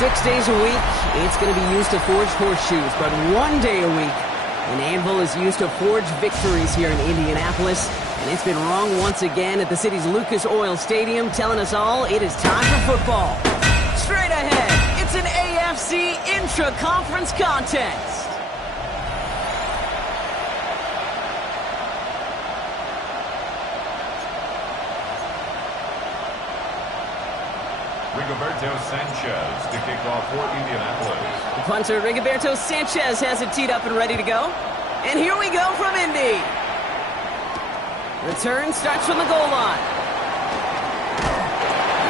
6 days a week, it's going to be used to forge horseshoes, but 1 day a week, an anvil is used to forge victories here in Indianapolis, and it's been wrong once again at the city's Lucas Oil Stadium, telling us all it is time for football. Straight ahead, it's an AFC intra-conference contest. Rigoberto Sanchez to kick off for Indianapolis. The punter, Rigoberto Sanchez, has it teed up and ready to go. And here we go from Indy. Return starts from the goal line.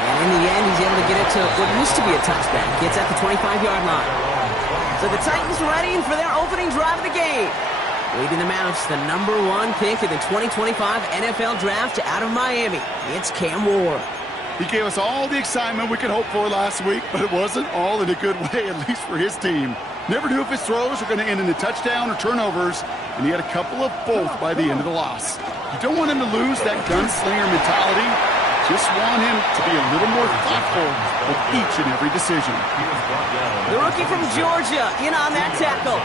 And in the end, he's able to get it to what used to be a touchback. Gets at the 25-yard line. So the Titans ready for their opening drive of the game. Leading them out, the #1 pick in the 2025 NFL Draft out of Miami. It's Cam Ward. He gave us all the excitement we could hope for last week, but it wasn't all in a good way, at least for his team. Never knew if his throws were going to end in a touchdown or turnovers, and he had a couple of both by the end of the loss. You don't want him to lose that gunslinger mentality. Just want him to be a little more thoughtful with each and every decision. The rookie from Georgia in on that tackle.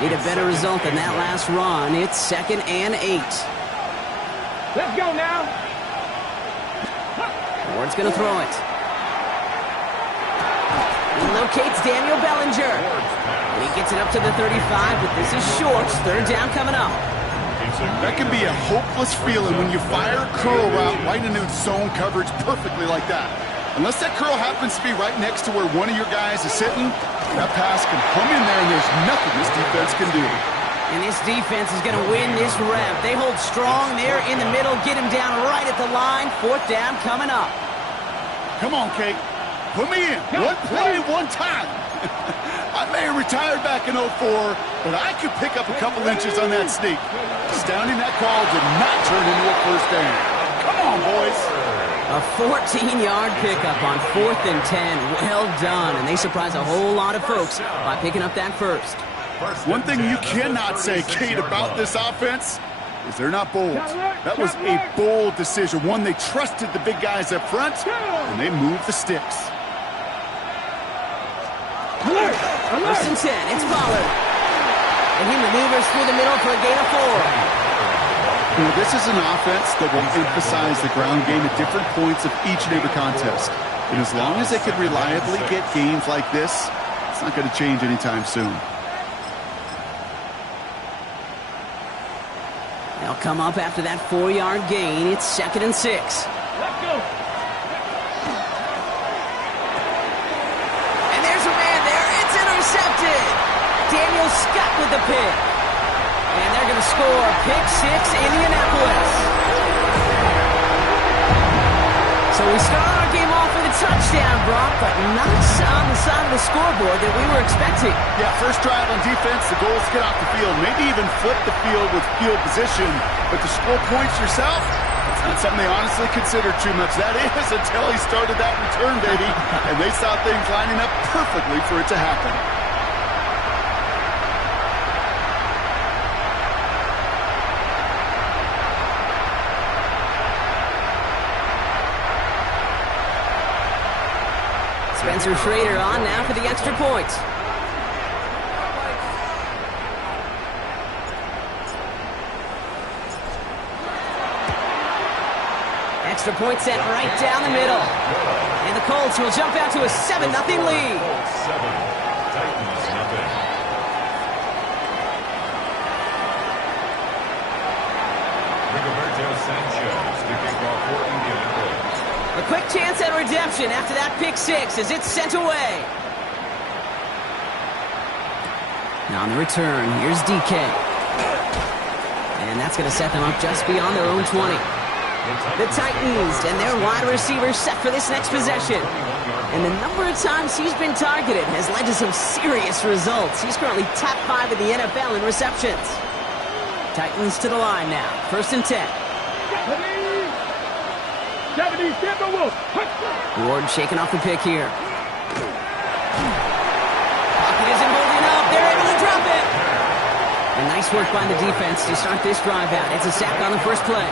Need a better result than that last run. It's 2nd and 8. Let's go now. Ward's going to throw it. He locates Daniel Bellinger. And he gets it up to the 35, but this is short. 3rd down coming up. That can be a hopeless feeling when you fire a curl route right into zone coverage perfectly like that. Unless that curl happens to be right next to where one of your guys is sitting, that pass can hum in there and there's nothing this defense can do. And this defense is going to win this rep. They hold strong there in the middle, get him down right at the line. 4th down coming up. Come on, Kate. Put me in. One play, one time. I may have retired back in 04, but I could pick up a couple inches on that sneak. Astounding that call did not turn into a 1st down. Come on, boys. A 14-yard pickup on 4th and 10. Well done. And they surprise a whole lot of folks by picking up that first. One thing you cannot say, Kate, about this offense is they're not bold. That was a bold decision. One, they trusted the big guys up front, and they moved the sticks. 1st and 10, it's Pollard. And he maneuvers through the middle for a gain of 4. You know, this is an offense that will emphasize the ground game at different points of each and every contest. And as long as they can reliably get gains like this, it's not going to change anytime soon. They'll come up after that 4-yard gain. It's 2nd and 6. Let's go. And there's a man there. It's intercepted. Daniel Scott with the pick. And they're going to score. Pick 6, Indianapolis. So we start our game off with a touchdown, Brock, but not on the side of the scoreboard that we were expecting. Yeah, first drive on defense, the goal is to get off the field. Maybe even flip the field with field position. But to score points yourself, it's not something they honestly considered too much. That is until he started that return, baby. And they saw things lining up perfectly for it to happen. Spencer Schrader on now for the extra point. Extra point set right down the middle. And the Colts will jump out to a 7-0 lead. 7, Titans nothing. Rigoberto Sanchez to kick off for Indianapolis. A quick chance at redemption after that pick 6 as it's sent away. Now on the return, here's DK. And that's going to set them up just beyond their own 20. The Titans and their wide receivers set for this next possession. And the number of times he's been targeted has led to some serious results. He's currently top 5 in the NFL in receptions. Titans to the line now. 1st and 10. 70, Ward shaking off the pick here. Pocket isn't holding up. They're able to drop it. And nice work by the defense to start this drive out. It's a sack on the first play.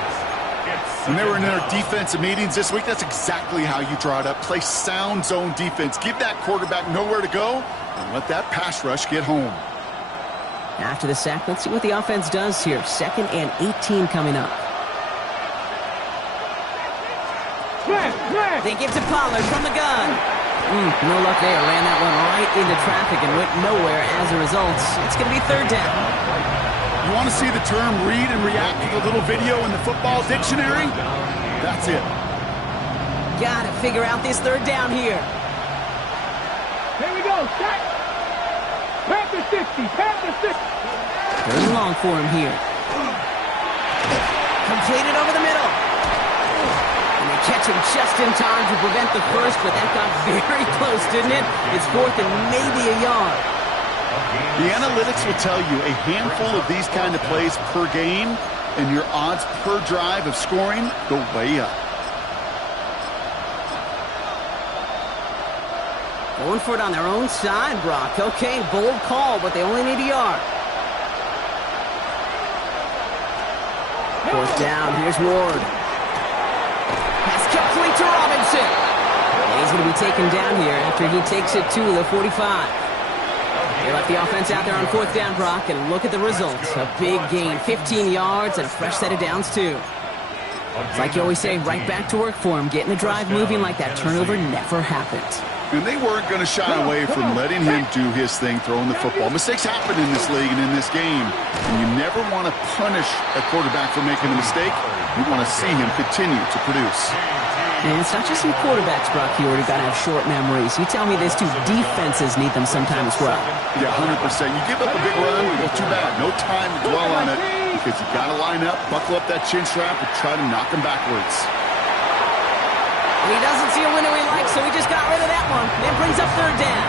When they were in their defensive meetings this week, that's exactly how you draw it up. Play sound zone defense. Give that quarterback nowhere to go and let that pass rush get home. After the sack, let's see what the offense does here. 2nd and 18 coming up. They give to Pollard from the gun. No luck there. Ran that one right into traffic and went nowhere as a result. It's going to be 3rd down. You want to see the term read and react with a little video in the football dictionary? That's it. Got to figure out this 3rd down here. Here we go. Set. Panther 60. Panther 60. 3rd and long for him here. Completed over the middle. And they catch him just in time to prevent the first, but that got very close, didn't it? It's 4th and maybe a yard. The analytics will tell you a handful of these kind of plays per game, and your odds per drive of scoring go way up. Going for it on their own side, Brock. Okay, bold call, but they only need a yard. 4th down, here's Ward. Pass complete to Robinson. And he's going to be taken down here after he takes it to the 45. They left the offense out there on 4th down, Brock, and look at the results. A big gain, 15 yards, and a fresh set of downs, too. It's like you always say, right back to work for him, getting the drive moving like that turnover never happened. And they weren't going to shy away from letting him do his thing, throwing the football. Mistakes happen in this league and in this game. And you never want to punish a quarterback for making a mistake. You want to see him continue to produce. And it's not just some quarterbacks, Brock, you already got to have short memories. You tell me this too, defenses need them sometime as well. Yeah, 100%. You give up a big run, well, too bad. No time to dwell on it because you got to line up, buckle up that chin strap, and try to knock him backwards. He doesn't see a window he likes, so he just got rid of that one. Then brings up 3rd down.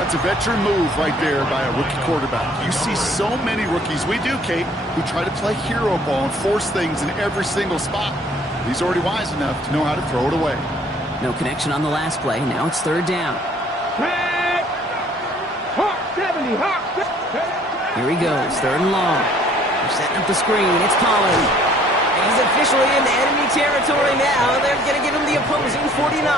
That's a veteran move right there by a rookie quarterback. You see so many rookies, we do, Kate, who try to play hero ball and force things in every single spot. He's already wise enough to know how to throw it away. No connection on the last play. Now it's 3rd down. Hawk 70. Hawk 70. Here he goes. 3rd and long. They're setting up the screen. It's Pollard. He's officially in the enemy territory now. They're going to give him the opposing 49.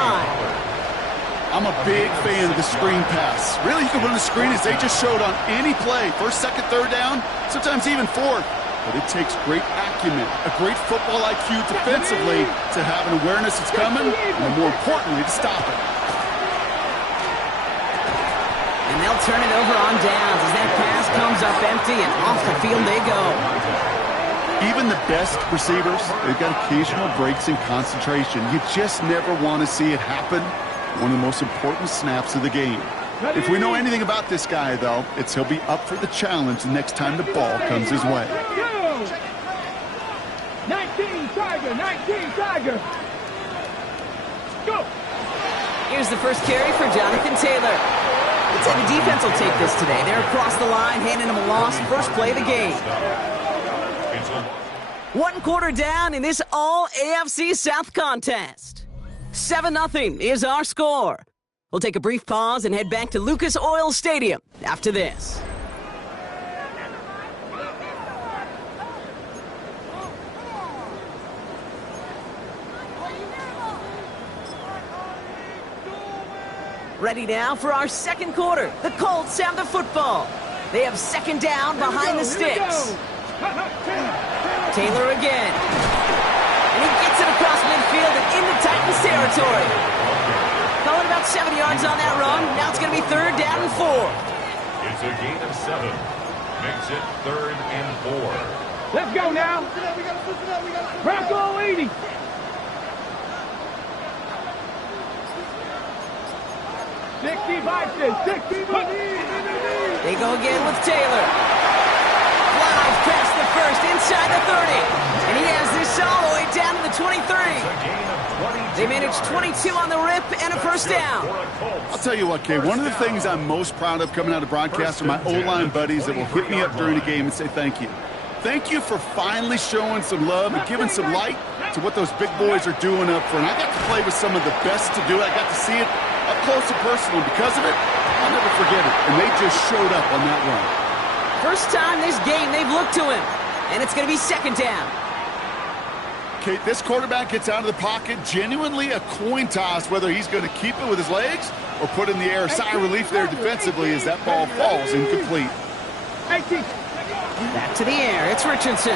I'm a big fan of the screen pass. Really, you can run a screen as they just showed on any play. 1st, 2nd, 3rd down, sometimes even 4th. But it takes great acumen, a great football IQ defensively to have an awareness it's coming, and more importantly, to stop it. And they'll turn it over on downs as that pass comes up empty, and off the field they go. Even the best receivers, they've got occasional breaks in concentration. You just never want to see it happen. One of the most important snaps of the game. If we know anything about this guy, though, it's he'll be up for the challenge the next time the ball comes his way. 19 Tiger, 19 Tiger. Go. Here's the first carry for Jonathan Taylor. Let's say the defense will take this today. They're across the line, handing him a loss. First play of the game. 1 quarter down in this all-AFC South contest. 7-0 is our score. We'll take a brief pause and head back to Lucas Oil Stadium after this. Ready now for our 2nd quarter. The Colts have the football. They have 2nd down behind the sticks. Taylor again. And he gets it across midfield and into Titans territory. Calling about 7 yards on that run. Now it's going to be 3rd down and 4. It's a gain of 7. Makes it 3rd and 4. Let's go now. Bronco 80. They go again with Taylor. Flies past the 1st, inside the 30. And he has this all the way down to the 23. It's a gain of They managed 22 on the rip and a first down. I'll tell you what, Kay, one of the things I'm most proud of coming out of broadcast are my O-line buddies that will hit me up during the game and say thank you. Thank you for finally showing some love and giving some light to what those big boys are doing up front. I got to play with some of the best to do it. I got to see it up close and personal. Because of it, I'll never forget it. And they just showed up on that run. First time this game they've looked to him. And it's going to be second down. Okay, this quarterback gets out of the pocket, genuinely a coin toss whether he's going to keep it with his legs or put in the air. Sigh of relief there defensively as that ball falls incomplete. Back to the air. It's Richardson.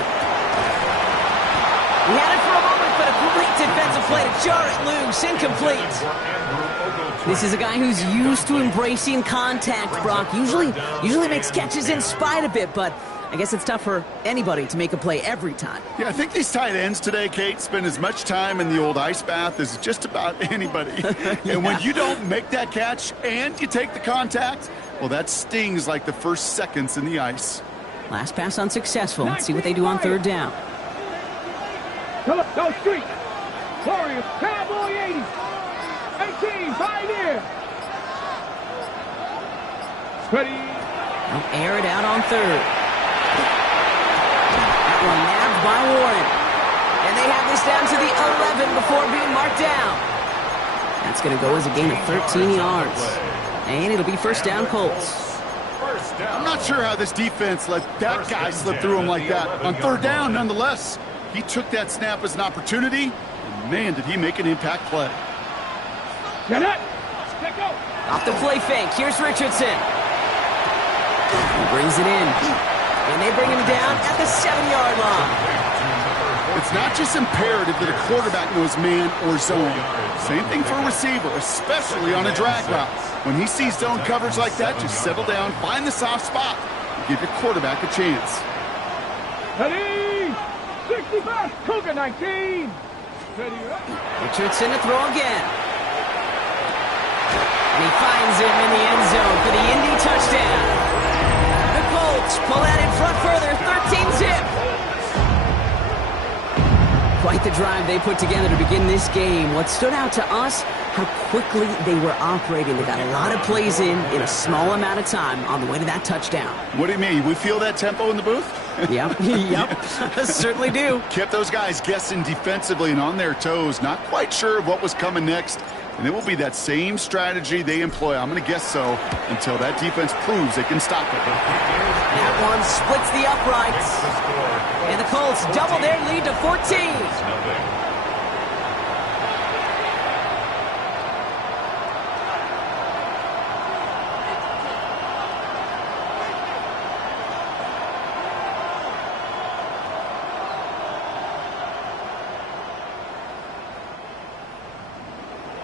He had it for a moment, but a great defensive play to jar it loose. Incomplete. This is a guy who's used to embracing contact, Brock. Usually makes catches in spite of it, but I guess it's tough for anybody to make a play every time. Yeah, I think these tight ends today, Kate, spend as much time in the old ice bath as just about anybody. Yeah. And when you don't make that catch and you take the contact, well, that stings like the first seconds in the ice. Last pass unsuccessful. Let's see what they do on third down. Come on, go street. Warriors, Cowboy 80. 18, Pioneer. Ready. They'll air it out on third. That one nabbed by Warren. And they have this down to the 11 before being marked down. That's going to go as a gain of 13 yards. And it'll be first down Colts. I'm not sure how this defense let that guy slip through him like that. On third down, nonetheless, he took that snap as an opportunity, and man, did he make an impact play. Off the play fake, here's Richardson. He brings it in, and they bring him down at the 7-yard line. It's not just imperative that a quarterback knows man or zone. Same thing for a receiver, especially on a drag route. When he sees zone coverage like that, just settle down, find the soft spot, and give your quarterback a chance. Ready. 65, Cougar 19. Ready up. Richardson to throw again. And he finds him in the end zone for the IND touchdown. The Colts pull that in front further, 13-zip. Quite the drive they put together to begin this game. What stood out to us, how quickly they were operating. They got a lot of plays in a small amount of time on the way to that touchdown. What do you mean? We feel that tempo in the booth? Yep, certainly do. Kept those guys guessing defensively and on their toes, not quite sure of what was coming next. And it will be that same strategy they employ, I'm going to guess so, until that defense proves they can stop it. That one splits the uprights. And the Colts double their lead to 14.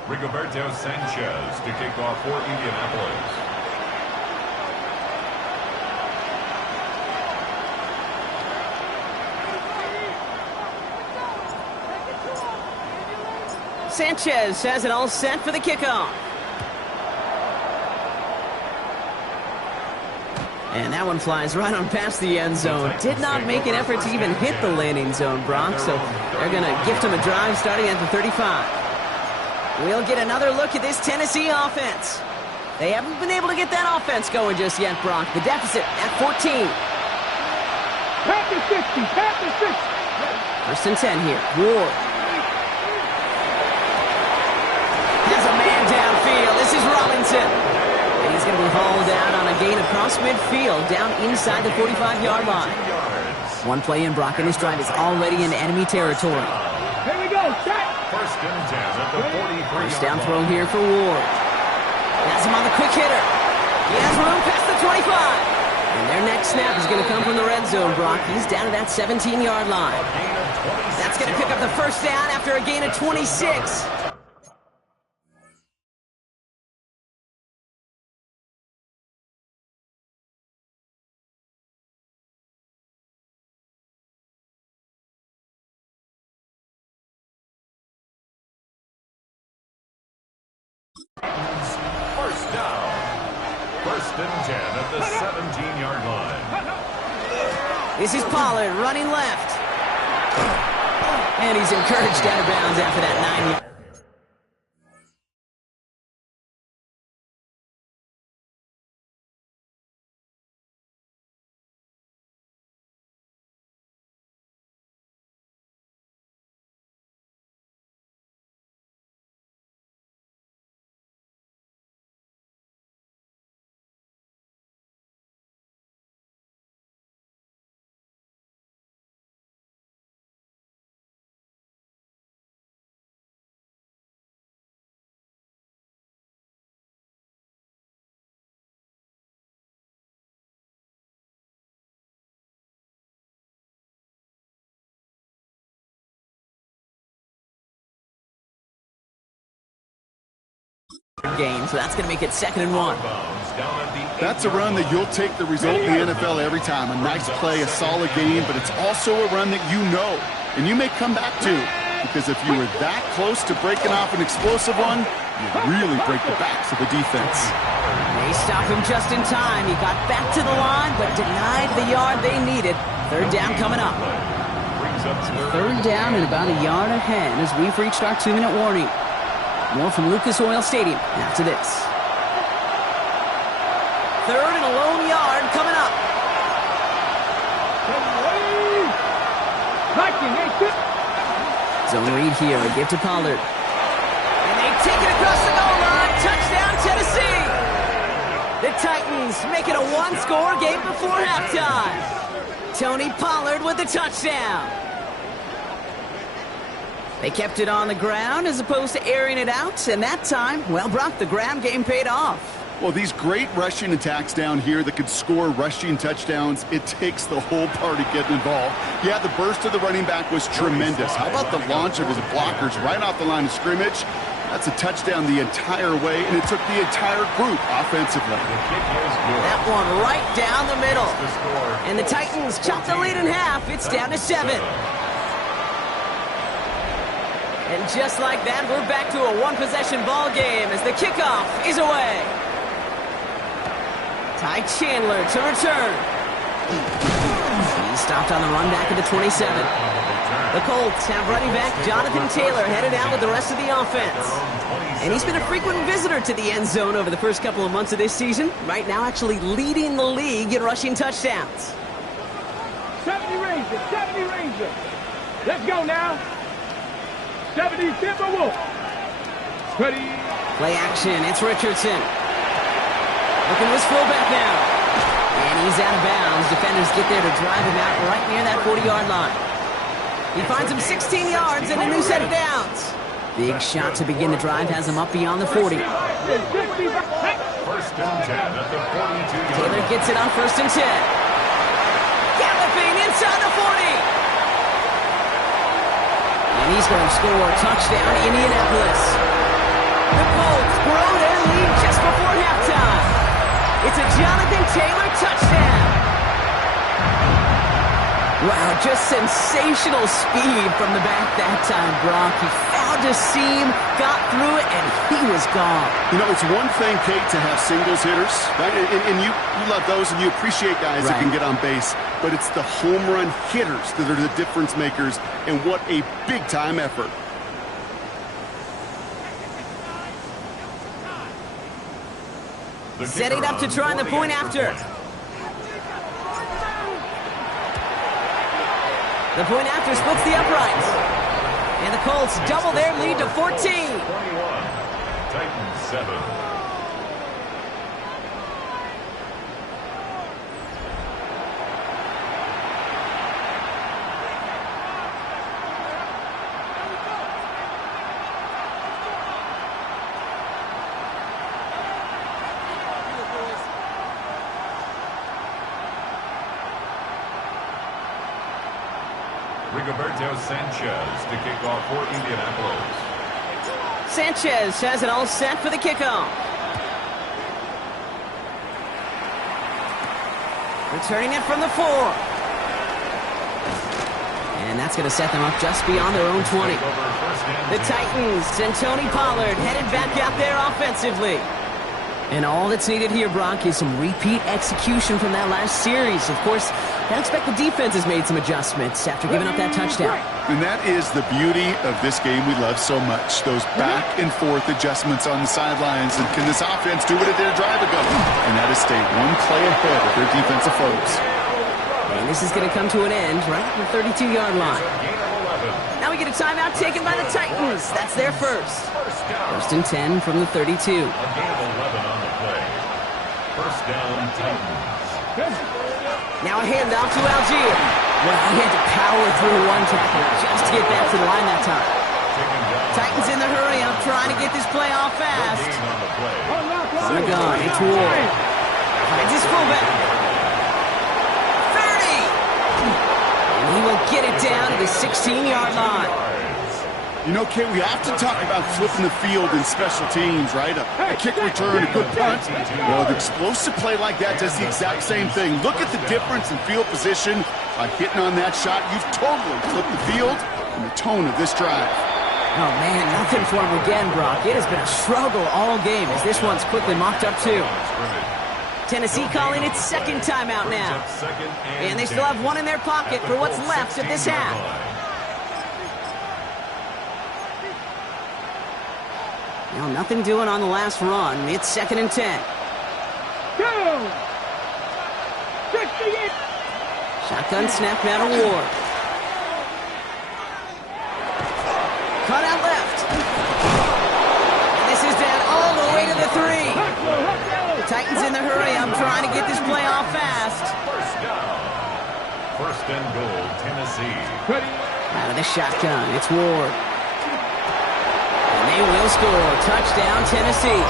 Rigoberto Sanchez to kick off for Indianapolis. Sanchez has it all set for the kickoff. And that one flies right on past the end zone. Did not make an effort to even hit the landing zone, Brock, so they're going to gift him a drive starting at the 35. We'll get another look at this Tennessee offense. They haven't been able to get that offense going just yet, Brock. The deficit at 14. Pack 60, pack 60. First and 10 here. Ward. Has a man downfield. This is Robinson. And he's going to be hauled out on a gain across midfield down inside the 45-yard line. One play in, Brock, and this drive is already in enemy territory. Here we go, set. First and 10 at the 43. First down throw here for Ward. Has him on the quick hitter. He has room past the 25. And their next snap is going to come from the red zone, Brock. He's down to that 17-yard line. That's going to pick up the first down after a gain of 26. First down. First and 10 at the 17-yard line. This is Pollard running left. And he's encouraged out of bounds after that 9-yard. game, so that's going to make it 2nd and 1. That's a run that you'll take the result in the NFL every time. A nice play, a solid game, but it's also a run that you know, and you may come back to, because if you were that close to breaking off an explosive one, you really break the backs of the defense. They stopped him just in time. He got back to the line, but denied the yard they needed. 3rd down coming up. 3rd down and about a yard ahead as we've reached our 2-minute warning. More from Lucas Oil Stadium after this. 3rd and a lone yard coming up. Zone read here, a give to Pollard. And they take it across the goal line. Touchdown, Tennessee! The Titans make it a 1-score game before halftime. Tony Pollard with the touchdown. They kept it on the ground as opposed to airing it out, and that time, well, Brock, the ground game paid off. Well, these great rushing attacks down here that could score rushing touchdowns, it takes the whole party getting involved. Yeah, the burst of the running back was tremendous. How about the launch of his blockers right off the line of scrimmage? That's a touchdown the entire way, and it took the entire group offensively. That one right down the middle. And the Titans chop the lead in half. It's down to 7. And just like that, we're back to a 1-possession ball game as the kickoff is away. Ty Chandler to return. He stopped on the run back at the 27. The Colts have running back Jonathan Taylor headed out with the rest of the offense. And he's been a frequent visitor to the end zone over the first couple of months of this season. Right now actually leading the league in rushing touchdowns. 70 Rangers, 70 Rangers. Let's go now. 70 Timberwolves. Ready. Play action, it's Richardson. Looking to his fullback now. And he's out of bounds. Defenders get there to drive him out right near that 40-yard line. He finds him 16 yards and a new set of downs. Big shot to begin the drive has him up beyond the 40. First and 10 at the 42. Taylor gets it on 1st and 10. Galloping inside the 40. And he's going to score a touchdown, Indianapolis. The Colts grow their lead just before halftime. It's a Jonathan Taylor touchdown. Wow, just sensational speed from the back that time, Brock. He found a seam, got through it, and he was gone. You know, it's one thing, Kate, to have singles hitters, right? And you love those, and you appreciate guys that can get on base. But it's the home run hitters that are the difference makers, and what a big-time effort. Setting up to try the point after. The point after splits the uprights. And the Colts double their lead to 14. 21. Titans 7. Rigoberto Sanchez to kick off for Indianapolis. Sanchez has it all set for the kickoff. Returning it from the 4. And that's going to set them up just beyond their own 20. The Titans and Tony Pollard headed back out there offensively. And all that's needed here, Brock, is some repeat execution from that last series. Of course, I expect the defense has made some adjustments after giving up that touchdown. And that is the beauty of this game we love so much. Those back and forth adjustments on the sidelines. And can this offense do what it did a drive ago? And that is stay one play ahead of their defensive foes. And this is going to come to an end right at the 32-yard line. Now we get a timeout taken by the Titans. That's their first. 1st and 10 from the 32. A gain of 11 on the play. First down, Titans. Now a handoff to Algier. Well, he had to power through one tackle just to get back to the line that time. Titans in the hurry up, trying to get this play off fast. On the gun, it's Ward. Finds his fullback. 30! And he will get it down to the 16-yard line. You know, Kate, we have to talk about flipping the field in special teams, right? A kick return, a good punt. Well, an explosive play like that does the exact same thing. Look at the difference in field position. By hitting on that shot, you've totally flipped the field and the tone of this drive. Oh, man, nothing for him again, Brock. It has been a struggle all game as this one's quickly mopped up, too. Tennessee calling its second timeout now. And they still have one in their pocket for what's left of this half. Now, nothing doing on the last run. It's 2nd and 10. Shotgun snap now to Ward. Cut out left. And this is down all the way to the 3. The Titans in the hurry. I'm trying to get this play off fast. First down. First and goal, Tennessee. Out of the shotgun, it's Ward. And they will score. Touchdown, Tennessee.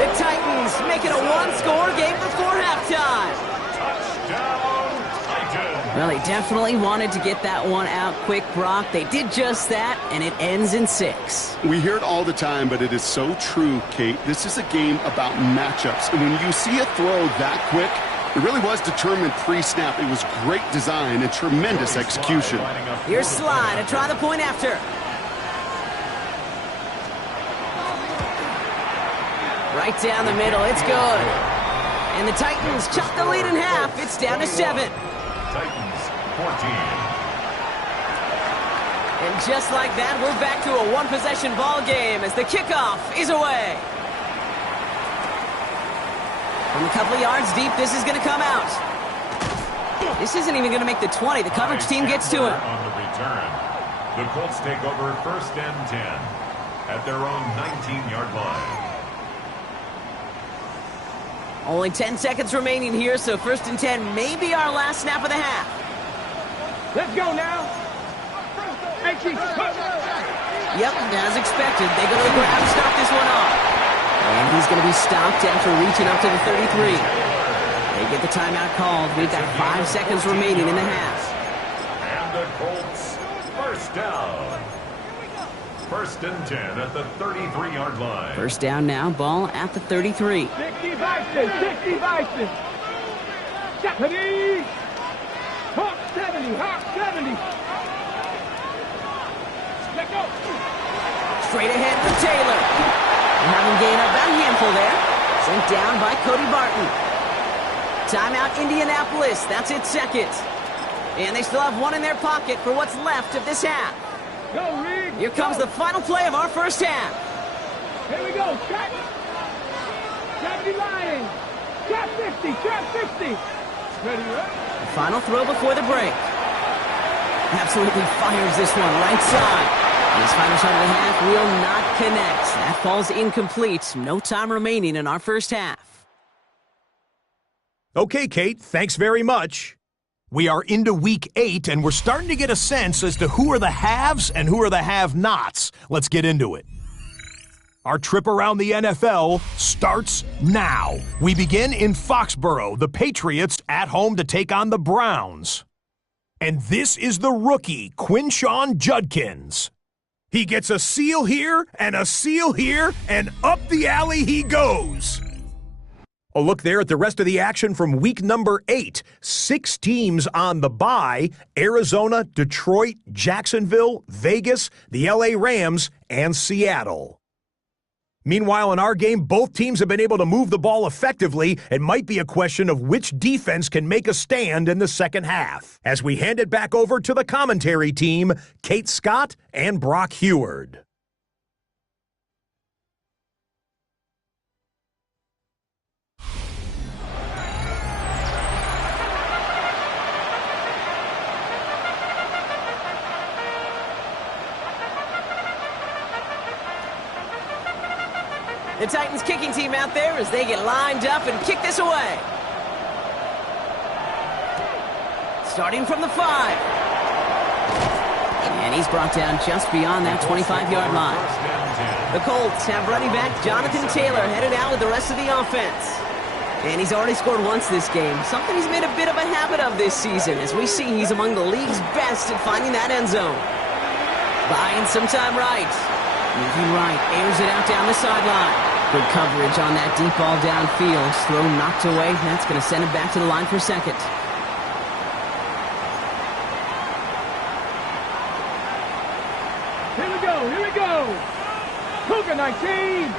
The Titans make it a one-score game before halftime. Touchdown, Titans. Well, they definitely wanted to get that one out quick, Brock. They did just that, and it ends in 6. We hear it all the time, but it is so true, Kate. This is a game about matchups. And when you see a throw that quick, it really was determined pre-snap. It was great design and tremendous execution. Here's Slide to try the point after. Right down the middle, it's good. And the Titans chop the lead in half. It's down to 7. Titans, 14. And just like that, we're back to a one-possession ball game as the kickoff is away. From a couple of yards deep, this is going to come out. This isn't even going to make the 20. The coverage team gets to it. On the return, the Colts take over 1st and 10 at their own 19-yard line. Only 10 seconds remaining here, so 1st and 10 may be our last snap of the half. Let's go now. Yep, as expected, they go to the ground to start this one off. And he's going to be stopped after reaching up to the 33. They get the timeout called. We've got 5 seconds remaining in the half. And the Colts, first down. 1st and 10 at the 33-yard line. First down now, ball at the 33. 60 Vices. 70. Hawk 70. Let go. Straight ahead for Taylor. And having gained about a handful there. Sent down by Cody Barton. Timeout Indianapolis. That's its 2nd. And they still have one in their pocket for what's left of this half. Go, Reed. Here comes the final play of our first half. Here we go. Trap. 70 line. Trap 50. Ready, right? The final throw before the break. Absolutely fires this one right side. And his final shot of the half will not connect. That falls incomplete. No time remaining in our first half. Okay, Kate, thanks very much. We are into week 8, and we're starting to get a sense as to who are the haves and who are the have-nots. Let's get into it. Our trip around the NFL starts now. We begin in Foxborough, the Patriots at home to take on the Browns. And this is the rookie, Quinshawn Judkins. He gets a seal here, and up the alley he goes. A look there at the rest of the action from week number 8. 6 teams on the bye: Arizona, Detroit, Jacksonville, Vegas, the LA Rams, and Seattle. Meanwhile, in our game, both teams have been able to move the ball effectively. It might be a question of which defense can make a stand in the second half. As we hand it back over to the commentary team, Kate Scott and Brock Heward. The Titans kicking team out there as they get lined up and kick this away. Starting from the 5. And he's brought down just beyond that 25-yard line. The Colts have running back Jonathan Taylor headed out with the rest of the offense. And he's already scored once this game, something he's made a bit of a habit of this season. As we see, he's among the league's best at finding that end zone. Buying some time right. Moving right, airs it out down the sideline. Good coverage on that deep ball downfield. Throw knocked away. That's going to send it back to the line for second. Here we go, here we go. Cougar 19.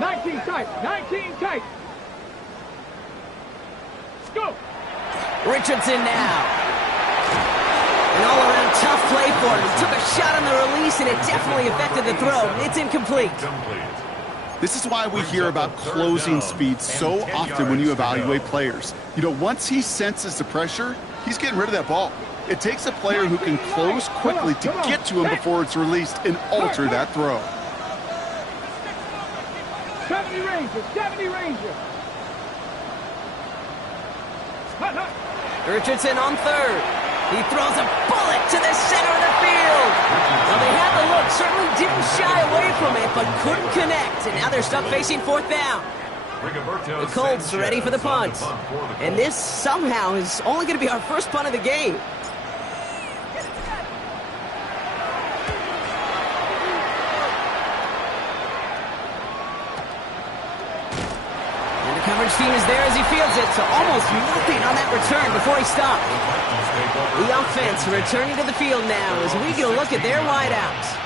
19 tight, 19 tight. Let's go. Richardson now. An all-around tough play for him. He took a shot on the release, and it definitely affected the throw. It's incomplete. This is why we hear about closing speed so often when you evaluate players. You know, once he senses the pressure, he's getting rid of that ball. It takes a player who can close quickly to get to him before it's released and alter that throw. 70 Ranger, 70 Ranger. Hot, hot. Richardson on third. He throws a bullet to the center of the field. Well, they had the look, certainly didn't shy away from it, but couldn't connect. And now they're stuck facing fourth down. The Colts are ready for the punt. And this somehow is only going to be our first punt of the game. And the coverage team is there as he fields it, so almost nothing on that return before he stopped. The offense returning to the field now as we get a look at their wideouts.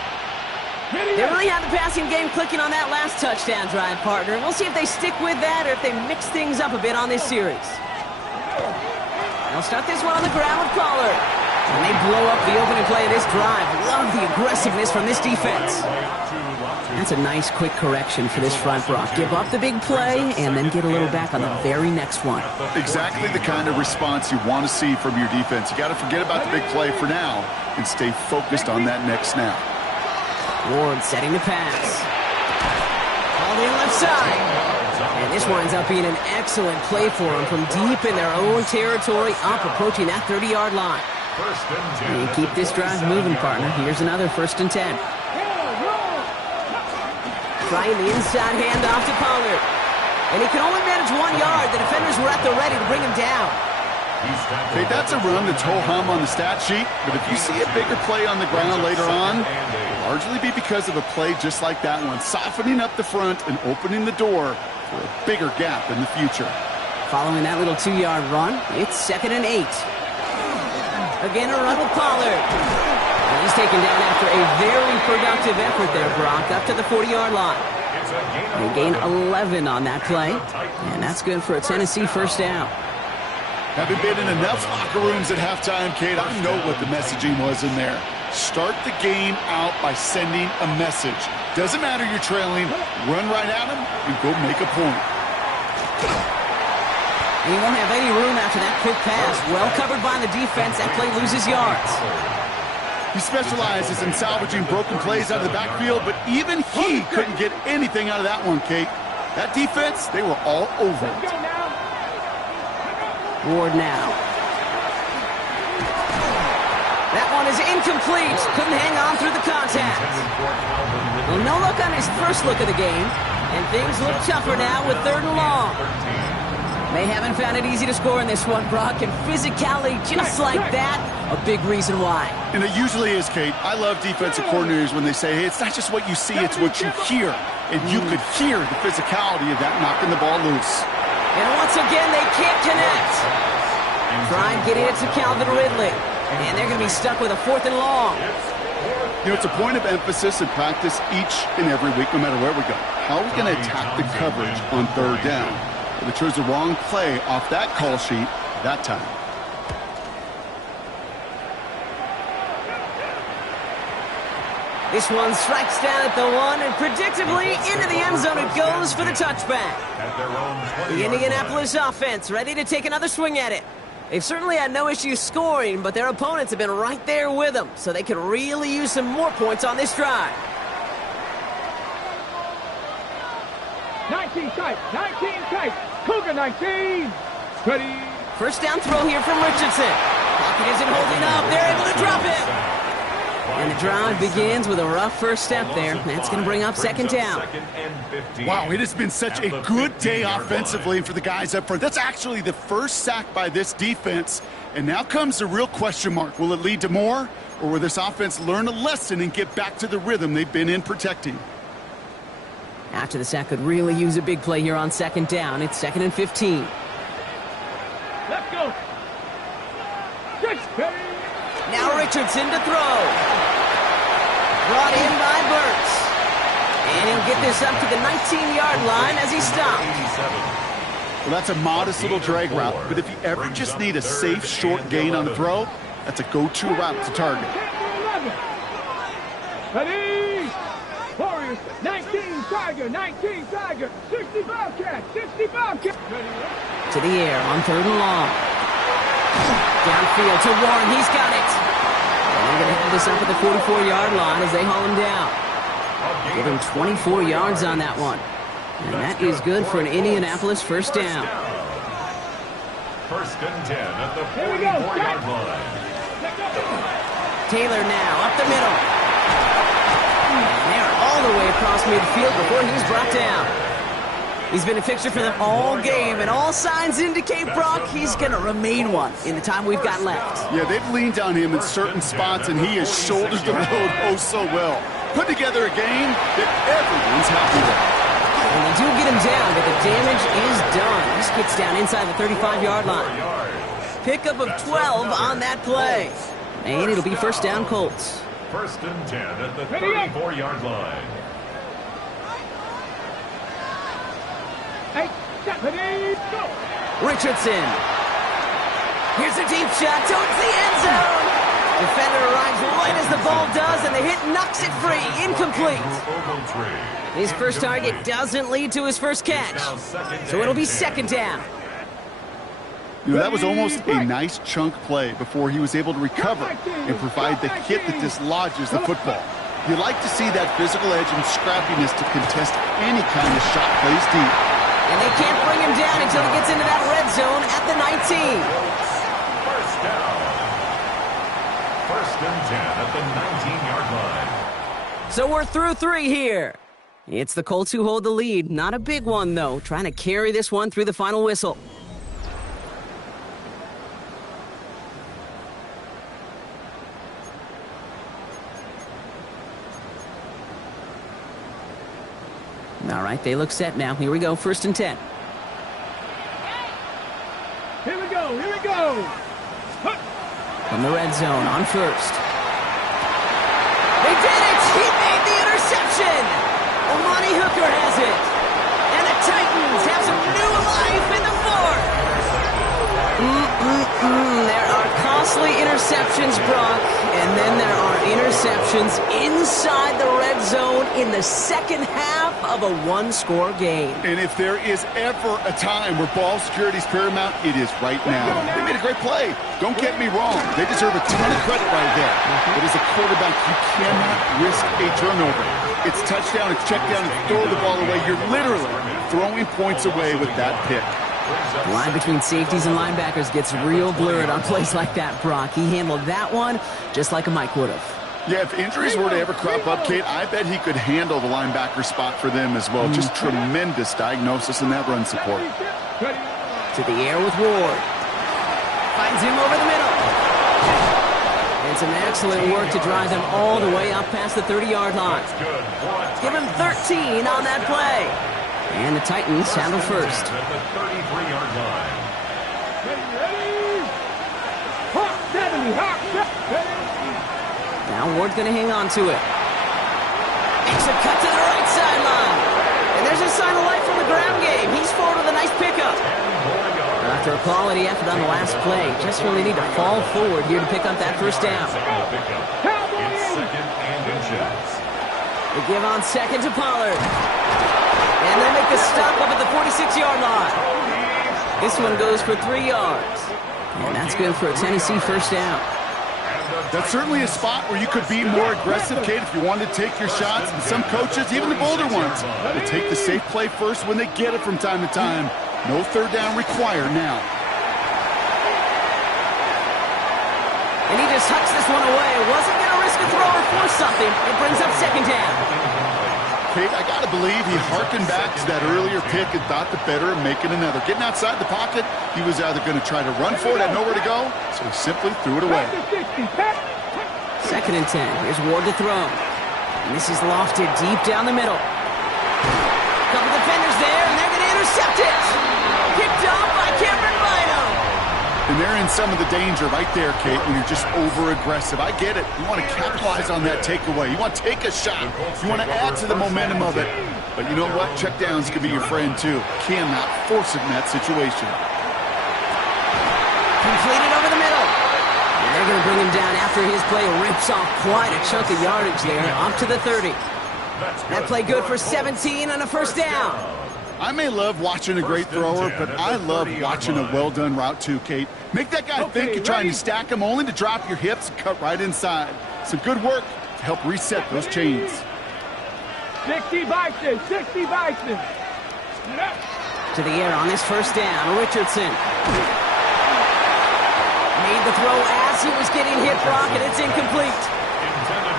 They really had the passing game clicking on that last touchdown drive, partner. We'll see if they stick with that or if they mix things up a bit on this series. They'll start this one on the ground with Pollard. And they blow up the opening play of this drive. Love the aggressiveness from this defense. That's a nice quick correction for this front row. Give up the big play and then get a little back on the very next one. Exactly the kind of response you want to see from your defense. You got to forget about the big play for now and stay focused on that next snap. Ward setting the pass. All the left side. And this winds up being an excellent play for them from deep in their own territory, up approaching that 30-yard line. And keep this drive moving, partner. Here's another 1st and 10. Trying the inside handoff to Pollard. And he can only manage 1 yard. The defenders were at the ready to bring him down. Okay, that's a run that's ho-hum on the stat sheet, but if you see a bigger play on the ground later on, it'll largely be because of a play just like that one, softening up the front and opening the door for a bigger gap in the future. Following that little 2-yard run, it's 2nd and 8. Again, a run with Pollard. And he's taken down after a very productive effort there, Brock, up to the 40-yard line. They gain 11 on that play, and that's good for a Tennessee first down. Having been in enough locker rooms at halftime, Kate, I know what the messaging was in there. Start the game out by sending a message. Doesn't matter you're trailing, run right at them and go make a point. And he won't have any room after that quick pass. Well covered by the defense. That play loses yards. He specializes in salvaging broken plays out of the backfield, but even he couldn't get anything out of that one, Kate. That defense, they were all over it. Ward now. That one is incomplete. Couldn't hang on through the contact. Well, no look on his first look of the game. And things look tougher now with 3rd and long. They haven't found it easy to score in this one, Brock. And physicality, just like that, a big reason why. And it usually is, Kate. I love defensive coordinators when they say, hey, it's not just what you see, it's what you hear. And you could hear the physicality of that knocking the ball loose. And once again, they can't connect. Trying getting it to Calvin Ridley. And they're going to be stuck with a 4th and long. You know, it's a point of emphasis in practice each and every week, no matter where we go. How are we going to attack the coverage on 3rd down? Well, they chose the wrong play off that call sheet that time. This one strikes down at the 1, and predictably into the end zone it goes for the touchback. The Indianapolis offense ready to take another swing at it. They've certainly had no issues scoring, but their opponents have been right there with them, so they could really use some more points on this drive. 19 tight, 19 tight. Cougar 19. Ready. First down throw here from Richardson. Pocket isn't holding up. They're able to drop it. And the drive begins with a rough first step there. That's going to bring up second down. Wow, it has been such a good day offensively for the guys up front. That's actually the first sack by this defense. And now comes the real question mark. Will it lead to more? Or will this offense learn a lesson and get back to the rhythm they've been in protecting? After the sack could really use a big play here on second down. It's 2nd and 15. Let's go. Now Richardson to throw. Brought in by Burks. And he'll get this up to the 19-yard line as he stopped. Well, that's a modest little drag route, but if you ever just need a safe, short gain on the throw, that's a go-to route to target. Ready? Warriors, 19 Tiger, 19 Tiger, 65 catch, 65 catch. To the air on 3rd and long. Downfield to Warren, he's got it. And they're going to have this up at the 44-yard line as they haul him down. Give him 24 yards on that one. And that is good for an Indianapolis first down. 1st and 10 at the 44-yard line. Taylor now up the middle. And they're all the way across midfield before he's brought down. He's been a fixture for them all game, and all signs indicate, Brock, he's going to remain one in the time we've got left. Yeah, they've leaned on him in certain spots, and he has shouldered the load oh so well. Put together a game that everyone's happy with. And they do get him down, but the damage is done. He gets down inside the 35-yard line. Pickup of 12 on that play. And it'll be first down Colts. 1st and 10 at the 34-yard line. Hey, ready, go. Richardson. Here's a deep shot towards the end zone. Defender arrives right as the ball does, and the hit knocks it free. Incomplete. His first target doesn't lead to his first catch. So it'll be second down. You know, that was almost a nice chunk play before he was able to recover and provide the hit that dislodges the football. You like to see that physical edge and scrappiness to contest any kind of shot plays deep. And they can't bring him down until he gets into that red zone at the 19. First down. 1st and 10 at the 19-yard line. So we're through 3 here. It's the Colts who hold the lead. Not a big one, though. Trying to carry this one through the final whistle. All right, they look set now. Here we go, 1st and 10. Here we go, here we go. From the red zone on 1st. They did it! He made the interception! Amani Hooker has it. And the Titans have some new life in the 4th. There are costly interceptions, Brock. And then there are interceptions inside the red zone in the second half of a one-score game. And if there is ever a time where ball security is paramount, it is right now. They made a great play. Don't get me wrong. They deserve a ton of credit right there. But as a quarterback, you cannot risk a turnover. It's touchdown, it's check down, it's throw the ball away. You're literally throwing points away with that pick. The line between safeties and linebackers gets real blurred on plays like that, Brock. He handled that one just like a Mike would have. Yeah, if injuries were to ever crop up, Kate, I bet he could handle the linebacker spot for them as well. Just tremendous diagnosis in that run support. To the air with Ward. Finds him over the middle. And some excellent work to drive them all the way up past the 30-yard line. Give him 13 on that play. And the Titans handle first. At the 33-yard line. Now Ward's going to hang on to it. Makes a cut to the right sideline. And there's a sign of life from the ground game. He's forward with a nice pickup. After a quality effort on the last play, just really need to fall forward here to pick up that first down. It's 2nd and inches. They give on 2nd to Pollard. And they make the stop up at the 46-yard line. This one goes for 3 yards. And that's good for a Tennessee first down. That's certainly a spot where you could be more aggressive, Kate, if you wanted to take your shots. And some coaches, even the bolder ones, will take the safe play first when they get it from time to time. No third down required now. And he just hucks this one away. Wasn't going to risk ask a thrower for something. It brings up second down. Kate, I got to believe he harkened back to that earlier pick and thought the better of making another. Getting outside the pocket, he was either going to try to run for it, had nowhere to go, so he simply threw it away. Second and 10. Here's Ward to throw. And this is lofted deep down the middle. Couple defenders there, and they're going to intercept it. Picked off by Cameron Bino. And they're in some of the danger right there, Kate, when you're just over-aggressive. I get it. You want to capitalize on that takeaway. You want to take a shot. You want to add to the momentum of it. But you know what? Checkdowns can be your friend, too. Cannot force it in that situation. Completed over the middle. And they're going to bring him down after his play rips off quite a chunk of yardage there, up to the 30. That play good for 17 on a first down. I may love watching a great thrower, but I love watching a well-done route too, Kate. Make that guy think you're trying to stack him only to drop your hips and cut right inside. Some good work to help reset those chains. 60 Bison, 60 Bison. To the air on this first down, Richardson. Made the throw as he was getting hit, Brock, and it's incomplete.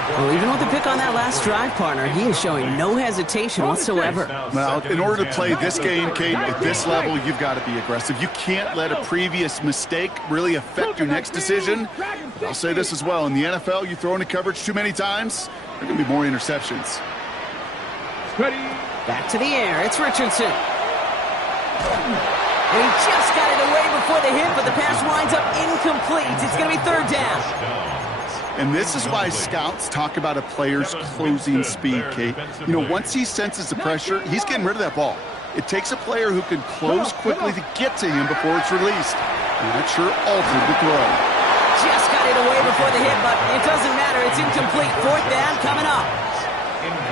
Well, even with the pick on that last drive, partner, he is showing no hesitation whatsoever. Well, in order to play this game, Kate, at this level, you've got to be aggressive. You can't let a previous mistake really affect your next decision. I'll say this as well. In the NFL, you throw into coverage too many times, there are going to be more interceptions. Back to the air. It's Richardson. And he just got it away before the hit, but the pass winds up incomplete. It's going to be third down. And this is why scouts talk about a player's closing speed, Kate. You know, once he senses the pressure, he's getting rid of that ball. It takes a player who can close quickly to get to him before it's released. And that sure altered the throw. Just got it away before the hit, but it doesn't matter. It's incomplete. Fourth down coming up.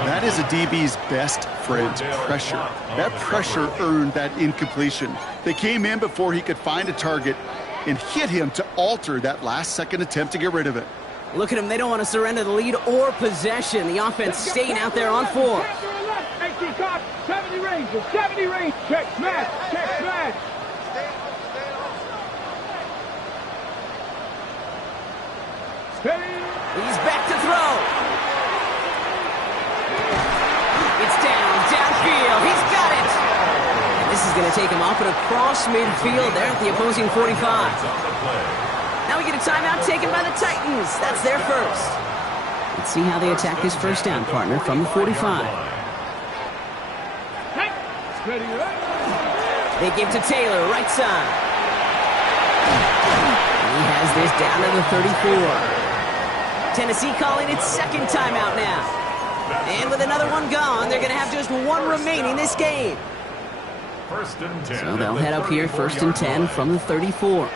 That is a DB's best friend, pressure. That pressure earned that incompletion. They came in before he could find a target and hit him to alter that last-second attempt to get rid of it. Look at them. They don't want to surrender the lead or possession. The offense staying out there on 4. 70 range, 70 range. Check smash, check smash. He's back to throw. It's downfield. He's got it. And this is going to take him up and across midfield there at the opposing 45. Now we get a timeout taken by the Titans. That's their first. Let's see how they attack this first down, partner, from the 45. They give to Taylor, right side. And he has this down to the 34. Tennessee calling its second timeout now. And with another one gone, they're going to have just one remaining this game. First and 10. So they'll head up here, first and 10 from the 34.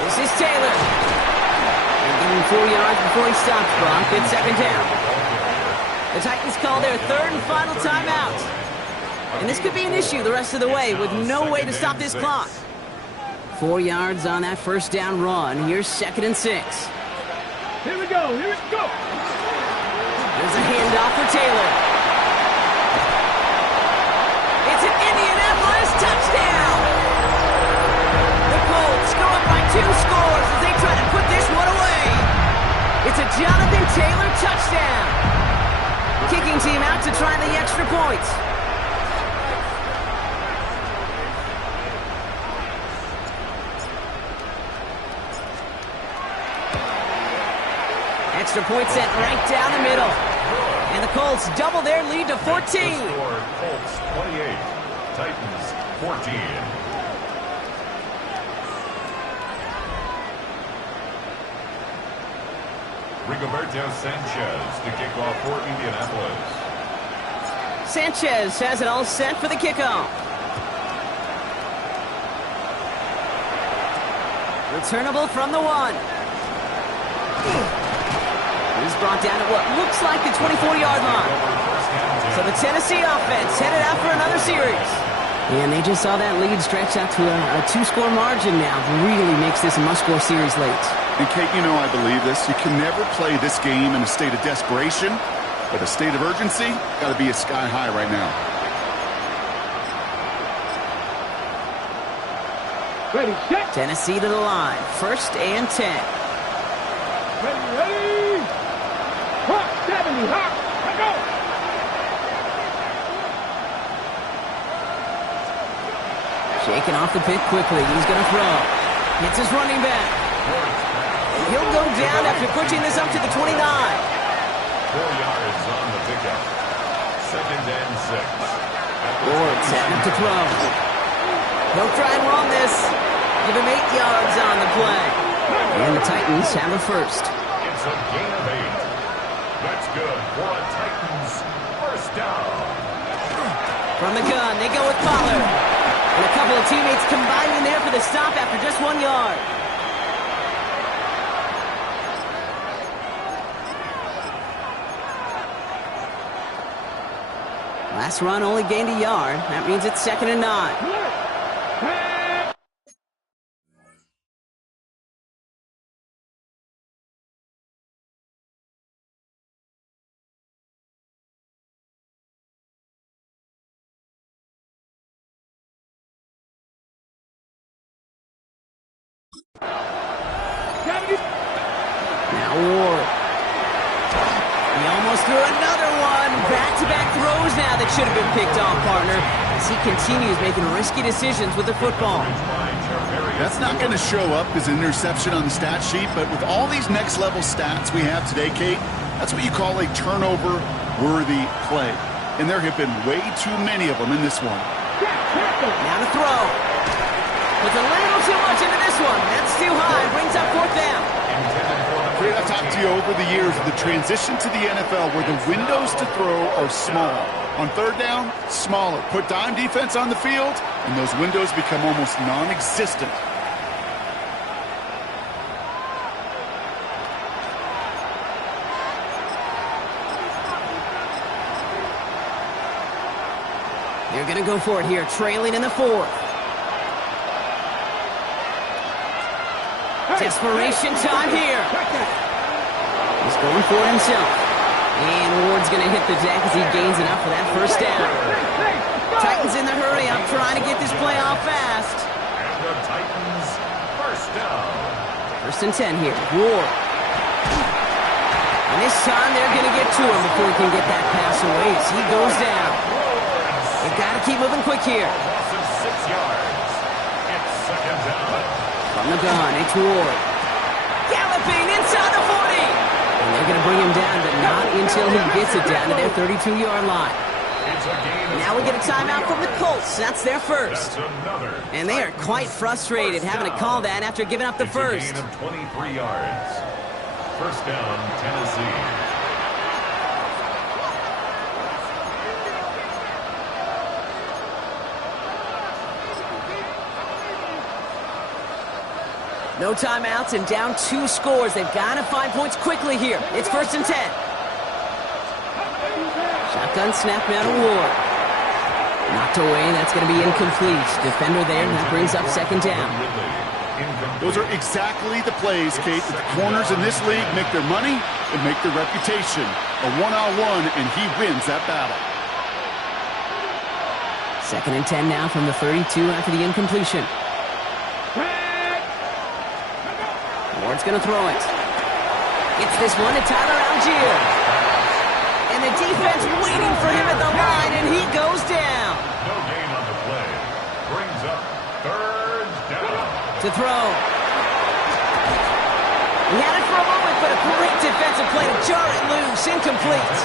This is Taylor. They're giving 4 yards before he stops, Brock. It's second down. The Titans call their third and final timeout. And this could be an issue the rest of the way with no way to stop this clock. 4 yards on that first down run. Here's second and 6. Here we go, here we go. There's a handoff for Taylor. It's an Indianapolis touchdown. The Colts go up by 2 scores as they try to put this one away. It's a Jonathan Taylor touchdown. Kicking team out to try the extra point. Extra point sent right down the middle. And the Colts double their lead to 14. Colts 28, Titans 14. Rigoberto Sanchez to kick off for Indianapolis. Sanchez has it all set for the kickoff. Returnable from the 1. He's brought down at what looks like the 24-yard line. So the Tennessee offense headed out for another series. And they just saw that lead stretch out to a 2-score margin now. Really makes this a must-score series late. And Kate, you know I believe this. You can never play this game in a state of desperation, but a state of urgency got to be a sky high right now. Ready, set. Tennessee to the line. 1st and 10. Ready. Hot 70, hot. Let go. Shaking off the pick quickly. He's going to throw. Hits his running back. He'll go down after pushing this up to the 29. 4 yards on the pickup. 2nd and 6. Ward setting up to throw. He'll try and run this. Give him 8 yards on the play. And the Titans have a first. It's a gain of 8. That's good for a Titans first down. From the gun, they go with Pollard. And a couple of teammates combining there for the stop after just 1 yard. Last run only gained a yard. That means it's 2nd and 9. Now Ward. He almost threw another one. Back-to-back throws now that should have been picked off, partner, as he continues making risky decisions with the football. That's not going to show up as an interception on the stat sheet, but with all these next-level stats we have today, Kate, that's what you call a turnover-worthy play. And there have been way too many of them in this one. Now to throw. Puts a little too much into this one. That's too high. Brings up 4th down. Great, I've talked to you over the years of the transition to the NFL where the windows to throw are small. On 3rd down, smaller. Put dime defense on the field, and those windows become almost non-existent. They're going to go for it here, trailing in the 4th. Desperation time here. He's going for it himself. And Ward's going to hit the deck as he gains enough for that 1st down. Titans in the hurry up, trying to get this play off fast. And the Titans first down. 1st and 10 here. Ward. And this time they're going to get to him before he can get that pass away as he goes down. They've got to keep moving quick here. Loss of 6 yards. It's 2nd down. From the gun, it's Ward. Galloping inside the 40. And they're going to bring him down, but not until he gets it down to their 32-yard line. It's a gain. Now we get a timeout from the Colts. That's their first. That's another. And they are quite frustrated having to call that after giving up the first. It's a gain of 23 yards. First down, Tennessee. No timeouts and down 2 scores. They've got to find points quickly here. It's 1st and 10. Shotgun snap now to Ward. Knocked away. That's going to be incomplete. Defender there, and that brings up 2nd down. Those are exactly the plays, Kate, that the corners in this league make their money and make their reputation. A one-on-one, and he wins that battle. 2nd and 10 now from the 32 after the incompletion. Ward's going to throw it. Gets this one to Tyler Algier. And the defense waiting for him at the line, and he goes down. No gain on the play. Brings up 3rd down. To throw. He had it for a moment, but a great defensive play to jar it loose. Incomplete.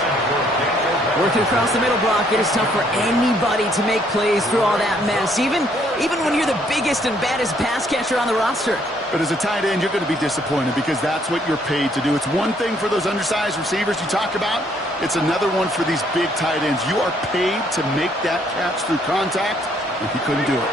Working across the middle block, it is tough for anybody to make plays through all that mess, even when you're the biggest and baddest pass catcher on the roster. But as a tight end, you're going to be disappointed because that's what you're paid to do. It's one thing for those undersized receivers you talk about. It's another one for these big tight ends. You are paid to make that catch through contact, and he couldn't do it.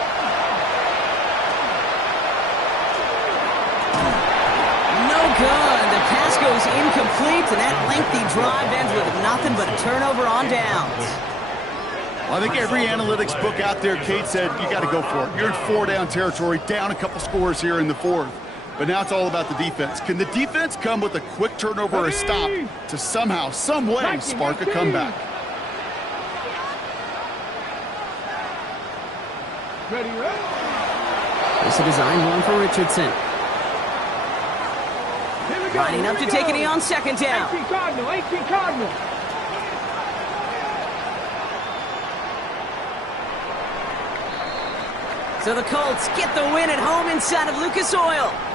No good. The pass goes incomplete, and that lengthy drive ends with nothing but a turnover on downs. Well, I think every analytics book out there, Kate said, you got to go for it. You're in 4-down territory, down a couple scores here in the 4th. But now it's all about the defense. Can the defense come with a quick turnover or a stop to somehow, some way, spark a comeback? Ready, It's a designed one for Richardson. Here we go. Lining up to take it on second down. 18 Cardinal, 18 Cardinal. So the Colts get the win at home inside of Lucas Oil.